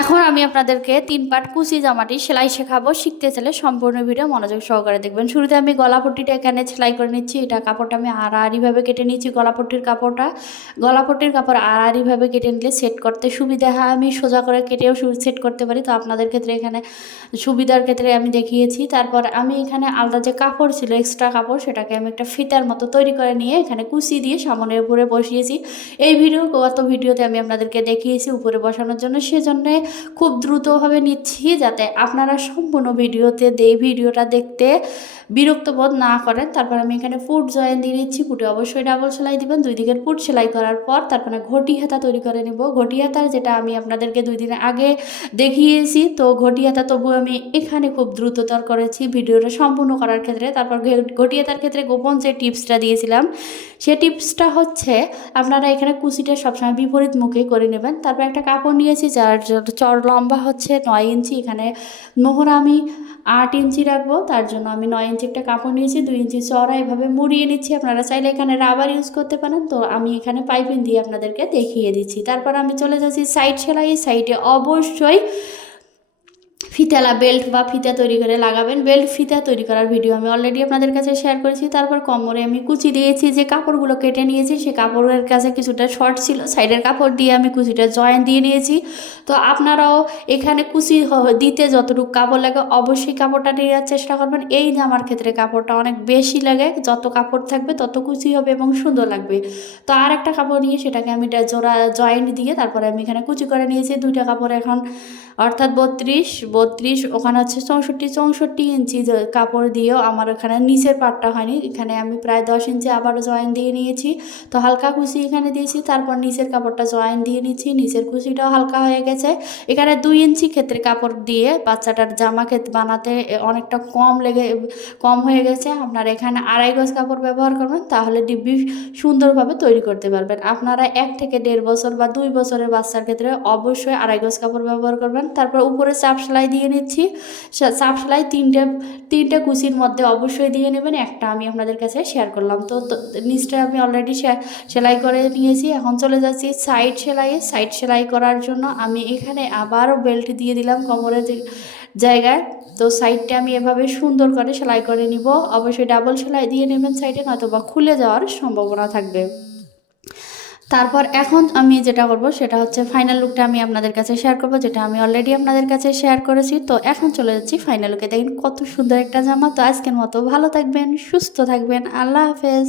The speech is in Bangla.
এখন আমি আপনাদেরকে 3 পার্ট কুচি জামাটি সেলাই শেখাবো। শিখতে চাইলে সম্পূর্ণ ভিডিও মনোযোগ সহকারে দেখবেন। শুরুতে আমি গলাপট্টিটা এখানে সেলাই করে নিচ্ছি। এটা কাপড়টা আমি আড়াআড়িভাবে কেটে নিচ্ছি। গলাপট্টির কাপড় আড়াআড়িভাবে কেটে নিলে সেট করতে সুবিধা হয়। আমি সোজা করে কেটেও সেট করতে পারি, তো আপনাদের ক্ষেত্রে এখানে সুবিধার ক্ষেত্রে আমি দেখিয়েছি। তারপর আমি এখানে আলাদা যে কাপড় ছিল, এক্সট্রা কাপড়, সেটাকে আমি একটা ফিতার মতো তৈরি করে নিয়ে এখানে কুচি দিয়ে সামনের উপরে বসিয়েছি। এই গত ভিডিওতে আমি আপনাদেরকে দেখিয়েছি উপরে বসানোর জন্য, সেজন্য খুব দ্রুতভাবে নিচ্ছি যাতে আপনারা সম্পূর্ণ ভিডিওটা দেখতে বিরক্ত বোধ না করেন। তারপর আমি এখানে ফুট জয়েন দিয়ে নিচ্ছি। ফুটে অবশ্যই ডাবল সেলাই দিবেন। 2 দিকের ফুট সেলাই করার পর তারপরে ঘটি হাতা তৈরি করে নিব। ঘটি হাতার যেটা আমি আপনাদেরকে 2 দিন আগে দেখিয়েছি, তো ঘটি হাতা তবু আমি এখানে খুব দ্রুততর করেছি ভিডিওটা সম্পূর্ণ করার ক্ষেত্রে। তারপর ঘটি হাতার ক্ষেত্রে গোপন যে টিপসটা দিয়েছিলাম, সে টিপসটা হচ্ছে আপনারা এখানে কুচিটা সবসময় বিপরীত মুখে করে নেবেন। তারপর একটা কাপড় নিয়েছি যার চর লম্বা হচ্ছে 9 ইঞ্চি। এখানে মোহরা আমি 8 ইঞ্চি রাখবো, তার জন্য আমি 9 ইঞ্চি একটা কাপড় নিয়েছি। 2 ইঞ্চি চড়া এভাবে মুড়িয়ে নিচ্ছি। আপনারা চাইলে এখানে রাবার ইউজ করতে পারেন, তো আমি এখানে পাইপিং দিয়ে আপনাদেরকে দেখিয়ে দিচ্ছি। তারপর আমি চলে যাচ্ছি সাইড সেলাই। সাইডে অবশ্যই বেল্ট বা ফিতা তৈরি করে লাগাবেন। বেল্ট ফিতা তৈরি করার ভিডিও আমি অলরেডি আপনাদের কাছে শেয়ার করেছি। তারপর কোমরে আমি কুচি দিয়েছি। যে কাপড়গুলো কেটে নিয়েছি সে কাপড়ের কাছে কিছুটা শর্ট ছিল, সাইডের কাপড় দিয়ে আমি কুচিটা জয়েন দিয়ে নিয়েছি। তো আপনারাও এখানে কুচি দিতে যতটুকু কাপড় লাগে অবশ্যই কাপড়টা নেওয়ার চেষ্টা করবেন। এই জামার ক্ষেত্রে কাপড়টা অনেক বেশি লাগে, যত কাপড় থাকবে তত কুচি হবে এবং সুন্দর লাগবে। তো আর একটা কাপড় নিয়ে সেটাকে আমি জোড়া জয়েন্ট দিয়ে তারপরে আমি এখানে কুচি করে নিয়েছি। 2টা কাপড় এখন, অর্থাৎ 32 ওখানে হচ্ছে 64 ইঞ্চি কাপড় দিয়েও আমার ওখানে নিচের পাটটা হয়নি। এখানে আমি প্রায় 10 ইঞ্চি আবারও জয়েন দিয়ে নিয়েছি। তো হালকা কুচি এখানে দিয়েছি। তারপর নিচের কাপড়টা জয়েন দিয়ে নিচ্ছি। নিচের কুচিটাও হালকা হয়ে গেছে। এখানে 2 ইঞ্চি ক্ষেত্রে কাপড় দিয়ে বাচ্চাটার জামা বানাতে অনেকটা কম হয়ে গেছে। আপনারা এখানে 2.5 গজ কাপড় ব্যবহার করবেন, তাহলে ডিব্বি সুন্দরভাবে তৈরি করতে পারবেন। আপনারা 1 থেকে 1.5 বছর বা 2 বছরের বাচ্চার ক্ষেত্রে অবশ্যই 2.5 গজ কাপড় ব্যবহার করবেন। তারপর উপরে চাপ সেলাই দিয়ে নিচ্ছি। চাপ সেলাই তিনটে কুচির মধ্যে অবশ্যই দিয়ে নেবেন। একটা আমি আপনাদের কাছে শেয়ার করলাম। তো নিচটা আমি অলরেডি সেলাই করে নিয়েছি। এখন চলে যাচ্ছি সাইড সেলাই করার জন্য আমি এখানে আবারও বেল্ট দিয়ে দিলাম কোমরের জায়গায়। তো সাইডটা আমি এভাবে সুন্দর করে সেলাই করে নিব। অবশ্যই ডাবল সেলাই দিয়ে নেবেন সাইডে, নয়তো বা খুলে যাওয়ার সম্ভাবনা থাকবে। তারপর এখন আমি যেটা করব সেটা হচ্ছে ফাইনাল লুকটা আমি আপনাদের কাছে শেয়ার করব, যেটা আমি অলরেডি আপনাদের কাছে শেয়ার করেছি। তো এখন চলে যাচ্ছি ফাইনাল লুকে। দেখেন কত সুন্দর একটা জামা। তো আজকের মতো ভালো থাকবেন, সুস্থ থাকবেন। আল্লাহ হাফেজ।